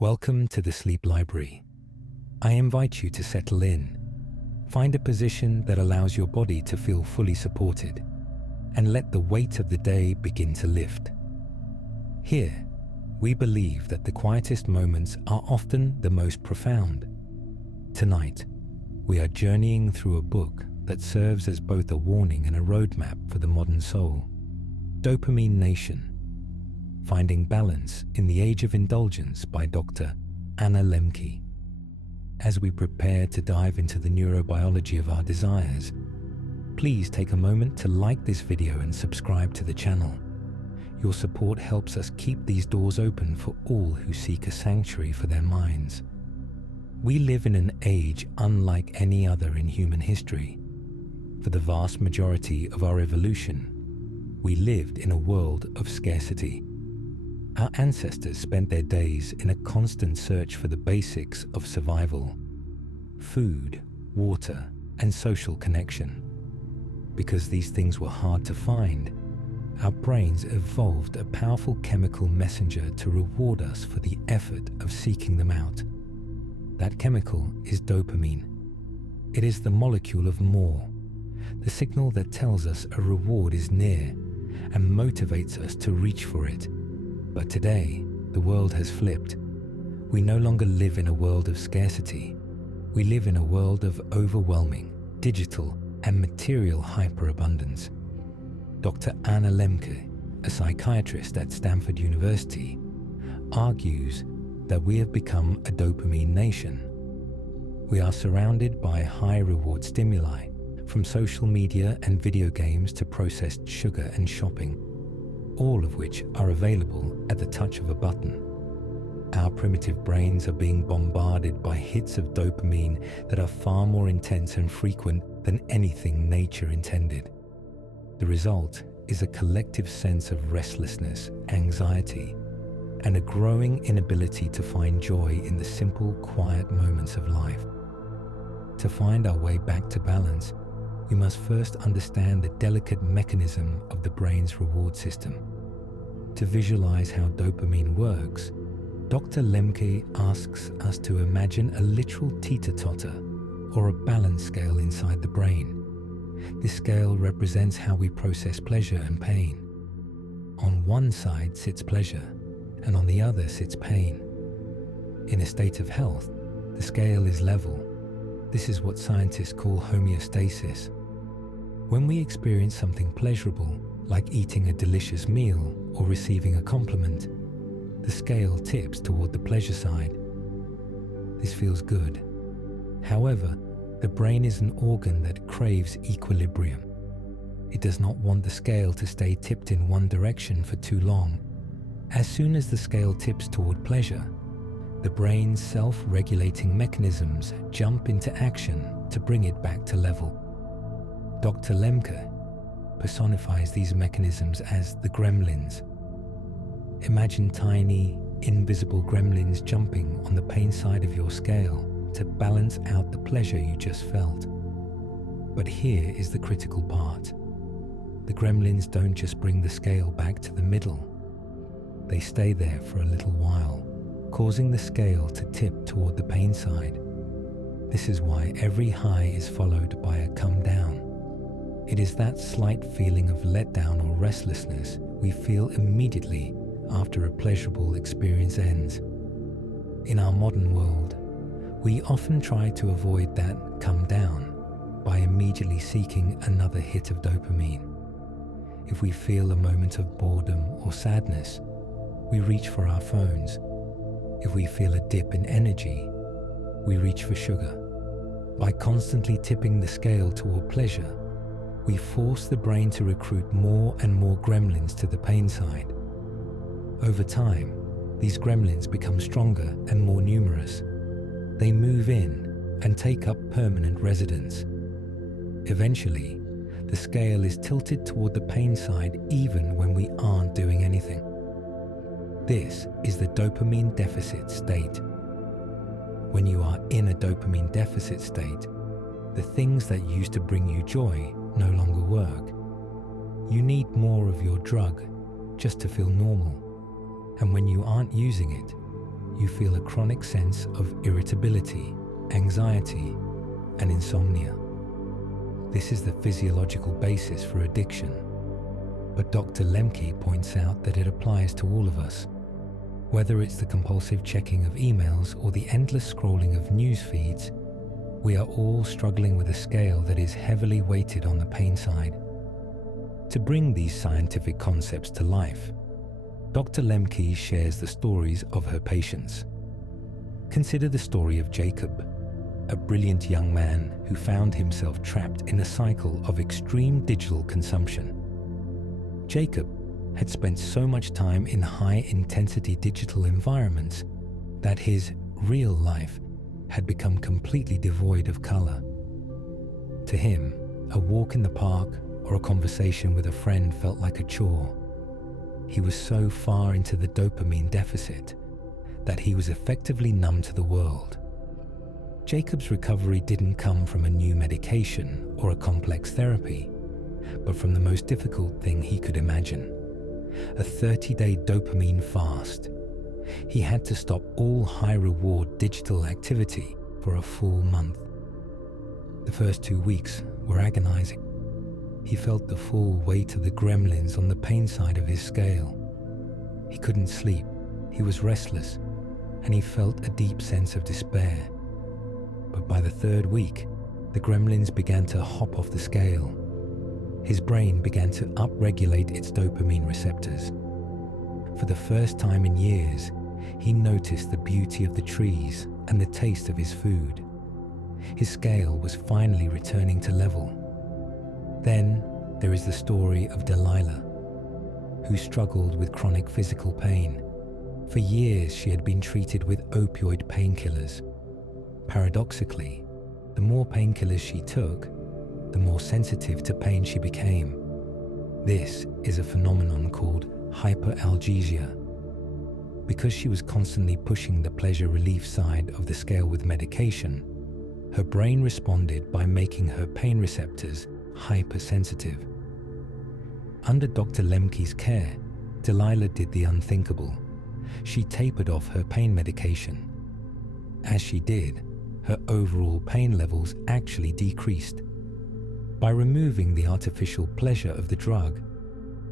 Welcome to the Sleep Library. I invite you to settle in, find a position that allows your body to feel fully supported, and let the weight of the day begin to lift. Here, we believe that the quietest moments are often the most profound. Tonight, we are journeying through a book that serves as both a warning and a roadmap for the modern soul. Dopamine Nation, Finding Balance in the Age of Indulgence by Dr. Anna Lembke. As we prepare to dive into the neurobiology of our desires, please take a moment to like this video and subscribe to the channel. Your support helps us keep these doors open for all who seek a sanctuary for their minds. We live in an age unlike any other in human history. For the vast majority of our evolution, we lived in a world of scarcity. Our ancestors spent their days in a constant search for the basics of survival: food, water, and social connection. Because these things were hard to find, our brains evolved a powerful chemical messenger to reward us for the effort of seeking them out. That chemical is dopamine. It is the molecule of more, the signal that tells us a reward is near and motivates us to reach for it. But today, the world has flipped. We no longer live in a world of scarcity. We live in a world of overwhelming, digital, and material hyperabundance. Dr. Anna Lembke, a psychiatrist at Stanford University, argues that we have become a dopamine nation. We are surrounded by high-reward stimuli, from social media and video games to processed sugar and shopping, all of which are available at the touch of a button. Our primitive brains are being bombarded by hits of dopamine that are far more intense and frequent than anything nature intended. The result is a collective sense of restlessness, anxiety, and a growing inability to find joy in the simple, quiet moments of life. To find our way back to balance, we must first understand the delicate mechanism of the brain's reward system. To visualize how dopamine works, Dr. Lembke asks us to imagine a literal teeter-totter, or a balance scale inside the brain. This scale represents how we process pleasure and pain. On one side sits pleasure, and on the other sits pain. In a state of health, the scale is level. This is what scientists call homeostasis. When we experience something pleasurable, like eating a delicious meal or receiving a compliment, the scale tips toward the pleasure side. This feels good. However, the brain is an organ that craves equilibrium. It does not want the scale to stay tipped in one direction for too long. As soon as the scale tips toward pleasure, the brain's self-regulating mechanisms jump into action to bring it back to level. Dr. Lembke personifies these mechanisms as the gremlins. Imagine tiny, invisible gremlins jumping on the pain side of your scale to balance out the pleasure you just felt. But here is the critical part. The gremlins don't just bring the scale back to the middle. They stay there for a little while, causing the scale to tip toward the pain side. This is why every high is followed by a come down. It is that slight feeling of letdown or restlessness we feel immediately after a pleasurable experience ends. In our modern world, we often try to avoid that come down by immediately seeking another hit of dopamine. If we feel a moment of boredom or sadness, we reach for our phones. If we feel a dip in energy, we reach for sugar. By constantly tipping the scale toward pleasure, we force the brain to recruit more and more gremlins to the pain side. Over time, these gremlins become stronger and more numerous. They move in and take up permanent residence. Eventually, the scale is tilted toward the pain side even when we aren't doing anything. This is the dopamine deficit state. When you are in a dopamine deficit state, the things that used to bring you joy no longer work. You need more of your drug just to feel normal. And when you aren't using it, you feel a chronic sense of irritability, anxiety, and insomnia. This is the physiological basis for addiction. But Dr. Lemke points out that it applies to all of us. Whether it's the compulsive checking of emails or the endless scrolling of news feeds, we are all struggling with a scale that is heavily weighted on the pain side. To bring these scientific concepts to life, Dr. Lemke shares the stories of her patients. Consider the story of Jacob, a brilliant young man who found himself trapped in a cycle of extreme digital consumption. Jacob had spent so much time in high-intensity digital environments that his real life had become completely devoid of color. To him, a walk in the park or a conversation with a friend felt like a chore. He was so far into the dopamine deficit that he was effectively numb to the world. Jacob's recovery didn't come from a new medication or a complex therapy, but from the most difficult thing he could imagine: a 30-day dopamine fast. He had to stop all high-reward digital activity for a full month. The first 2 weeks were agonizing. He felt the full weight of the gremlins on the pain side of his scale. He couldn't sleep, he was restless, and he felt a deep sense of despair. But by the 3rd week, the gremlins began to hop off the scale. His brain began to upregulate its dopamine receptors. For the first time in years, he noticed the beauty of the trees and the taste of his food. His scale was finally returning to level. Then there is the story of Delilah, who struggled with chronic physical pain. For years, she had been treated with opioid painkillers. Paradoxically, the more painkillers she took, the more sensitive to pain she became. This is a phenomenon called hyperalgesia. Because she was constantly pushing the pleasure relief side of the scale with medication, her brain responded by making her pain receptors hypersensitive. Under Dr. Lemke's care, Delilah did the unthinkable. She tapered off her pain medication. As she did, her overall pain levels actually decreased. By removing the artificial pleasure of the drug,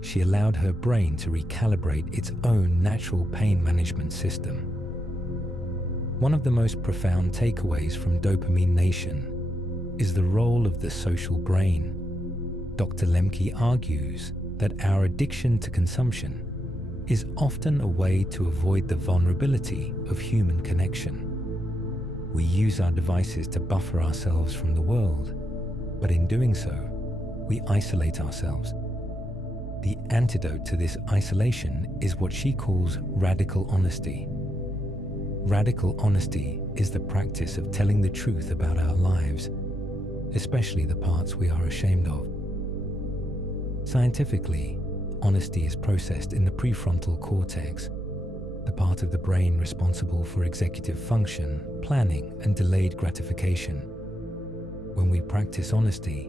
she allowed her brain to recalibrate its own natural pain management system. One of the most profound takeaways from Dopamine Nation is the role of the social brain. Dr. Lemke argues that our addiction to consumption is often a way to avoid the vulnerability of human connection. We use our devices to buffer ourselves from the world, but in doing so, we isolate ourselves. The antidote to this isolation is what she calls radical honesty. Radical honesty is the practice of telling the truth about our lives, especially the parts we are ashamed of. Scientifically, honesty is processed in the prefrontal cortex, the part of the brain responsible for executive function, planning, and delayed gratification. When we practice honesty,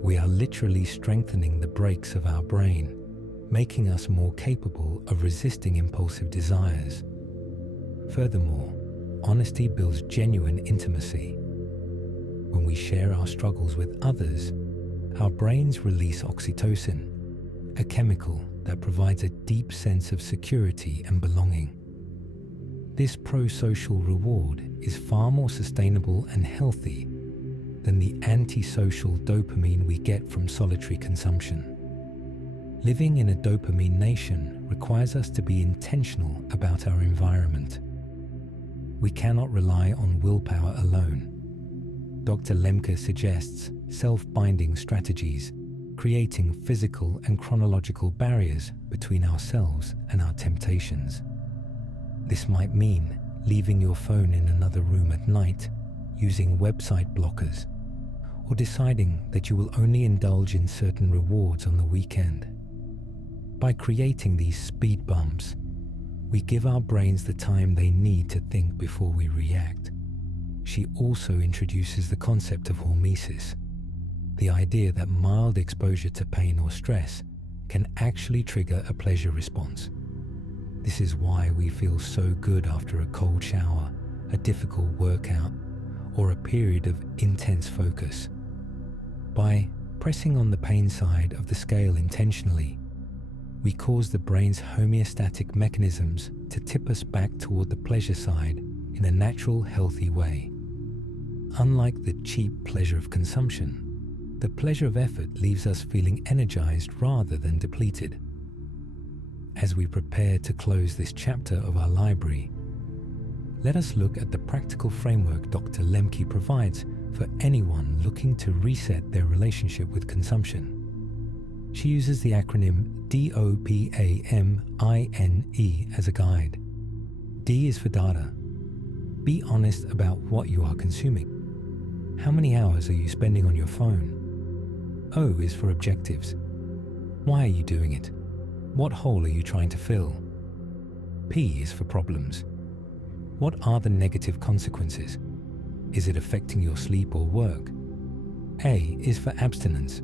we are literally strengthening the brakes of our brain, making us more capable of resisting impulsive desires. Furthermore, honesty builds genuine intimacy. When we share our struggles with others, our brains release oxytocin, a chemical that provides a deep sense of security and belonging. This pro-social reward is far more sustainable and healthy than the antisocial dopamine we get from solitary consumption. Living in a dopamine nation requires us to be intentional about our environment. We cannot rely on willpower alone. Dr. Lemke suggests self-binding strategies, creating physical and chronological barriers between ourselves and our temptations. This might mean leaving your phone in another room at night, using website blockers, or deciding that you will only indulge in certain rewards on the weekend. By creating these speed bumps, we give our brains the time they need to think before we react. She also introduces the concept of hormesis, the idea that mild exposure to pain or stress can actually trigger a pleasure response. This is why we feel so good after a cold shower, a difficult workout, or a period of intense focus. By pressing on the pain side of the scale intentionally, we cause the brain's homeostatic mechanisms to tip us back toward the pleasure side in a natural, healthy way. Unlike the cheap pleasure of consumption, the pleasure of effort leaves us feeling energized rather than depleted. As we prepare to close this chapter of our library, let us look at the practical framework Dr. Lemke provides for anyone looking to reset their relationship with consumption. She uses the acronym DOPAMINE as a guide. D is for data. Be honest about what you are consuming. How many hours are you spending on your phone? O is for objectives. Why are you doing it? What hole are you trying to fill? P is for problems. What are the negative consequences? Is it affecting your sleep or work? A is for abstinence.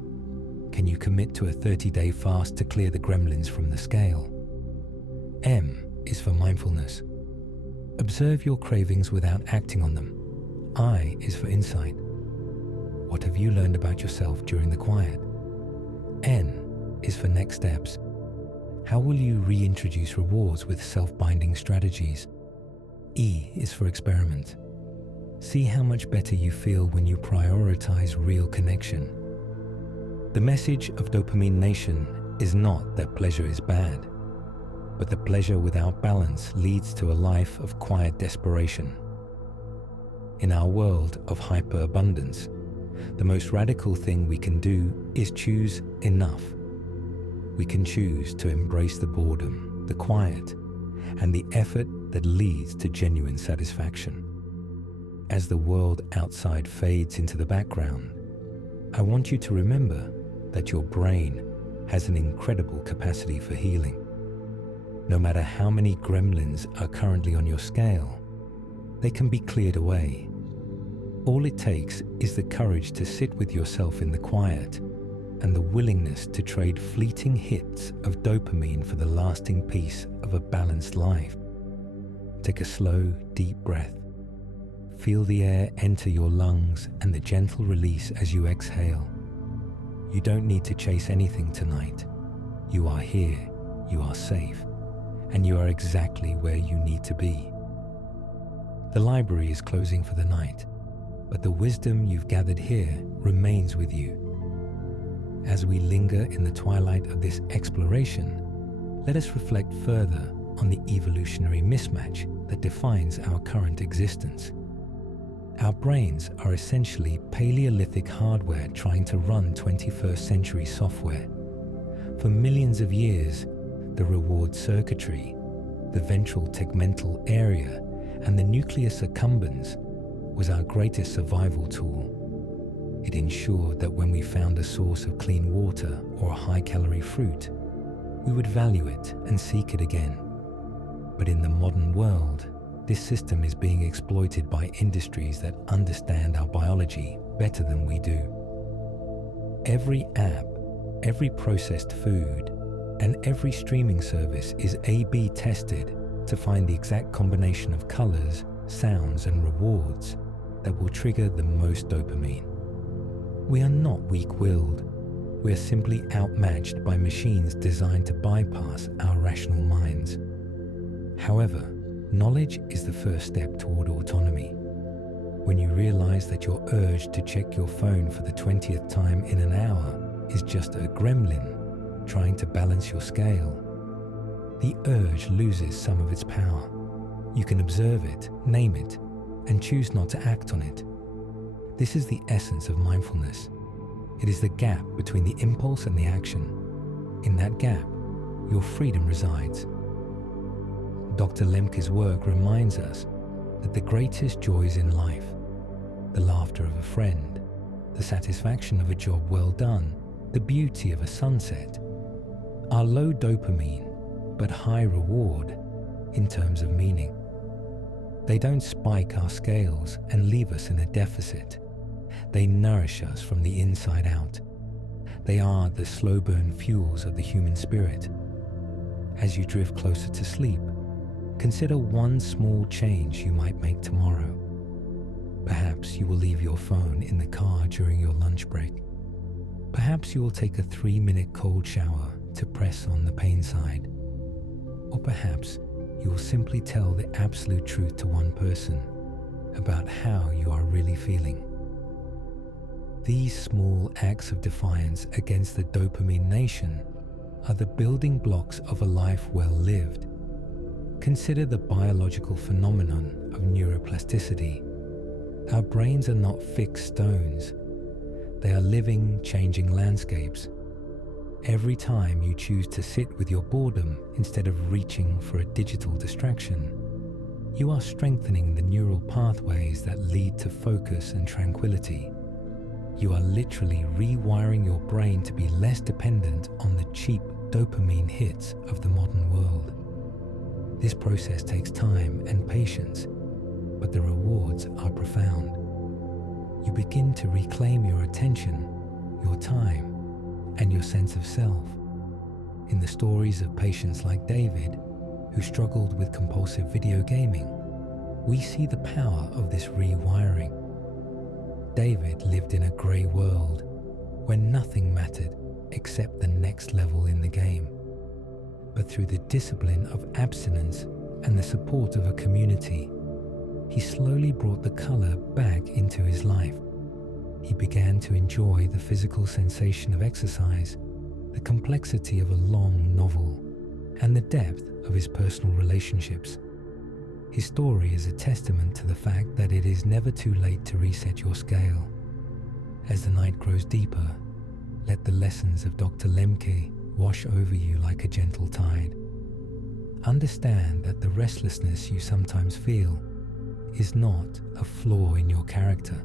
Can you commit to a 30-day fast to clear the gremlins from the scale? M is for mindfulness. Observe your cravings without acting on them. I is for insight. What have you learned about yourself during the quiet? N is for next steps. How will you reintroduce rewards with self-binding strategies? E is for experiment. See how much better you feel when you prioritize real connection. The message of Dopamine Nation is not that pleasure is bad, but that pleasure without balance leads to a life of quiet desperation. In our world of hyperabundance, the most radical thing we can do is choose enough. We can choose to embrace the boredom, the quiet, and the effort that leads to genuine satisfaction. As the world outside fades into the background, I want you to remember that your brain has an incredible capacity for healing. No matter how many gremlins are currently on your scale, they can be cleared away. All it takes is the courage to sit with yourself in the quiet and the willingness to trade fleeting hits of dopamine for the lasting peace of a balanced life. Take a slow, deep breath. Feel the air enter your lungs and the gentle release as you exhale. You don't need to chase anything tonight. You are here, you are safe, and you are exactly where you need to be. The library is closing for the night, but the wisdom you've gathered here remains with you. As we linger in the twilight of this exploration, let us reflect further on the evolutionary mismatch that defines our current existence. Our brains are essentially Paleolithic hardware trying to run 21st century software. For millions of years, the reward circuitry, the ventral tegmental area, and the nucleus accumbens was our greatest survival tool. It ensured that when we found a source of clean water or a high-calorie fruit, we would value it and seek it again. But in the modern world, this system is being exploited by industries that understand our biology better than we do. Every app, every processed food, and every streaming service is A/B tested to find the exact combination of colors, sounds, and rewards that will trigger the most dopamine. We are not weak-willed. We are simply outmatched by machines designed to bypass our rational minds. However, knowledge is the first step toward autonomy. When you realize that your urge to check your phone for the 20th time in an hour is just a gremlin trying to balance your scale, the urge loses some of its power. You can observe it, name it, and choose not to act on it. This is the essence of mindfulness. It is the gap between the impulse and the action. In that gap, your freedom resides. Dr. Lemke's work reminds us that the greatest joys in life, the laughter of a friend, the satisfaction of a job well done, the beauty of a sunset, are low dopamine but high reward in terms of meaning. They don't spike our scales and leave us in a deficit. They nourish us from the inside out. They are the slow burn fuels of the human spirit. As you drift closer to sleep, consider one small change you might make tomorrow. Perhaps you will leave your phone in the car during your lunch break. Perhaps you will take a 3-minute cold shower to press on the pain side. Or perhaps you will simply tell the absolute truth to one person about how you are really feeling. These small acts of defiance against the Dopamine Nation are the building blocks of a life well lived. Consider the biological phenomenon of neuroplasticity. Our brains are not fixed stones. They are living, changing landscapes. Every time you choose to sit with your boredom instead of reaching for a digital distraction, you are strengthening the neural pathways that lead to focus and tranquility. You are literally rewiring your brain to be less dependent on the cheap dopamine hits of the modern world. This process takes time and patience, but the rewards are profound. You begin to reclaim your attention, your time, and your sense of self. In the stories of patients like David, who struggled with compulsive video gaming, we see the power of this rewiring. David lived in a grey world where nothing mattered except the next level in the game. But through the discipline of abstinence and the support of a community, he slowly brought the color back into his life. He began to enjoy the physical sensation of exercise, the complexity of a long novel, and the depth of his personal relationships. His story is a testament to the fact that it is never too late to reset your scale. As the night grows deeper, let the lessons of Dr. Lemke wash over you like a gentle tide. Understand that the restlessness you sometimes feel is not a flaw in your character,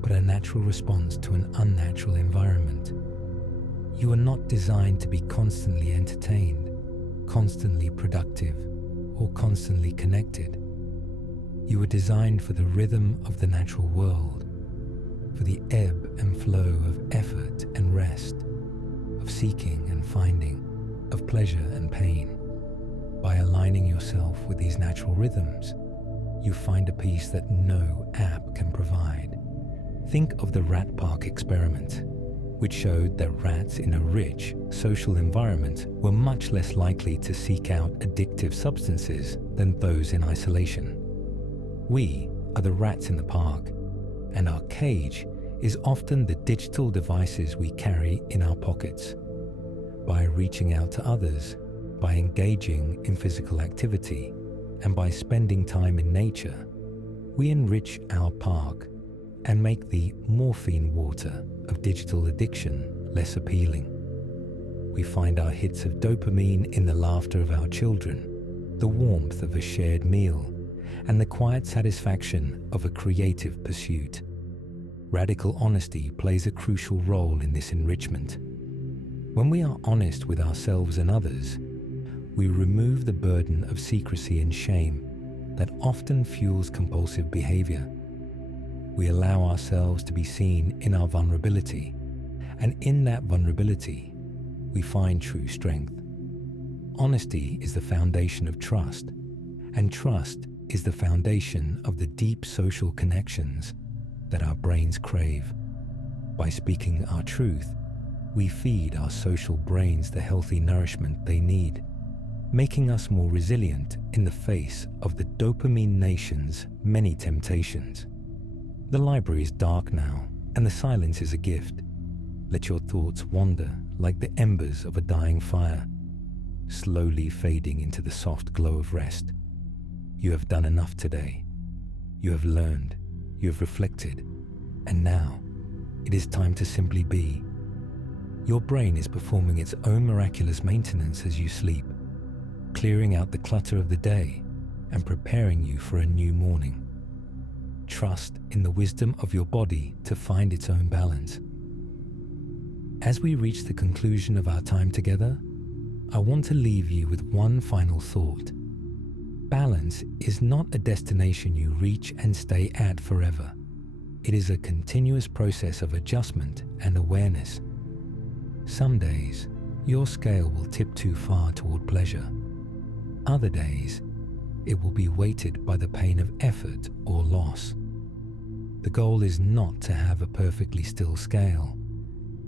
but a natural response to an unnatural environment. You are not designed to be constantly entertained, constantly productive, or constantly connected. You were designed for the rhythm of the natural world, for the ebb and flow of effort and rest, of seeking and finding, of pleasure and pain. By aligning yourself with these natural rhythms, you find a peace that no app can provide. Think of the rat park experiment, which showed that rats in a rich, social environment were much less likely to seek out addictive substances than those in isolation. We are the rats in the park, and our cage is often the digital devices we carry in our pockets. By reaching out to others, by engaging in physical activity, and by spending time in nature, we enrich our park and make the morphine water of digital addiction less appealing. We find our hits of dopamine in the laughter of our children, the warmth of a shared meal, and the quiet satisfaction of a creative pursuit. Radical honesty plays a crucial role in this enrichment. When we are honest with ourselves and others, we remove the burden of secrecy and shame that often fuels compulsive behavior. We allow ourselves to be seen in our vulnerability, and in that vulnerability, we find true strength. Honesty is the foundation of trust, and trust is the foundation of the deep social connections that our brains crave. By speaking our truth, we feed our social brains the healthy nourishment they need, making us more resilient in the face of the Dopamine Nation's many temptations. The library is dark now, and the silence is a gift. Let your thoughts wander like the embers of a dying fire, slowly fading into the soft glow of rest. You have done enough today. You have learned, you have reflected, and now it is time to simply be. Your brain is performing its own miraculous maintenance as you sleep, clearing out the clutter of the day and preparing you for a new morning. Trust in the wisdom of your body to find its own balance. As we reach the conclusion of our time together, I want to leave you with one final thought. Balance is not a destination you reach and stay at forever. It is a continuous process of adjustment and awareness. Some days, your scale will tip too far toward pleasure. Other days, it will be weighted by the pain of effort or loss. The goal is not to have a perfectly still scale,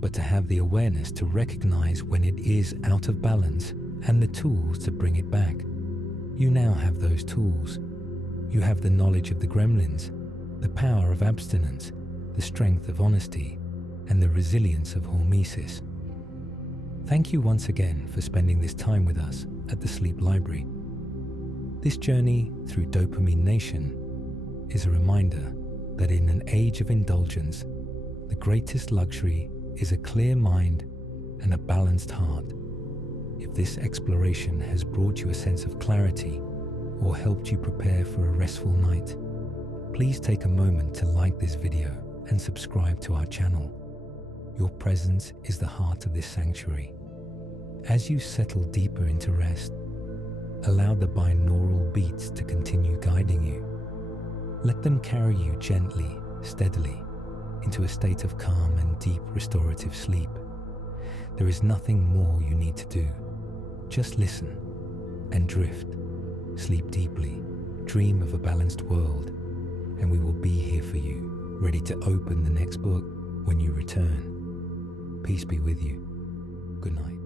but to have the awareness to recognize when it is out of balance and the tools to bring it back. You now have those tools. You have the knowledge of the gremlins, the power of abstinence, the strength of honesty, and the resilience of hormesis. Thank you once again for spending this time with us at the Sleep Library. This journey through Dopamine Nation is a reminder that in an age of indulgence, the greatest luxury is a clear mind and a balanced heart. If this exploration has brought you a sense of clarity or helped you prepare for a restful night, please take a moment to like this video and subscribe to our channel. Your presence is the heart of this sanctuary. As you settle deeper into rest, allow the binaural beats to continue guiding you. Let them carry you gently, steadily, into a state of calm and deep restorative sleep. There is nothing more you need to do. Just listen and drift. Sleep deeply, dream of a balanced world, and we will be here for you, ready to open the next book when you return. Peace be with you. Good night.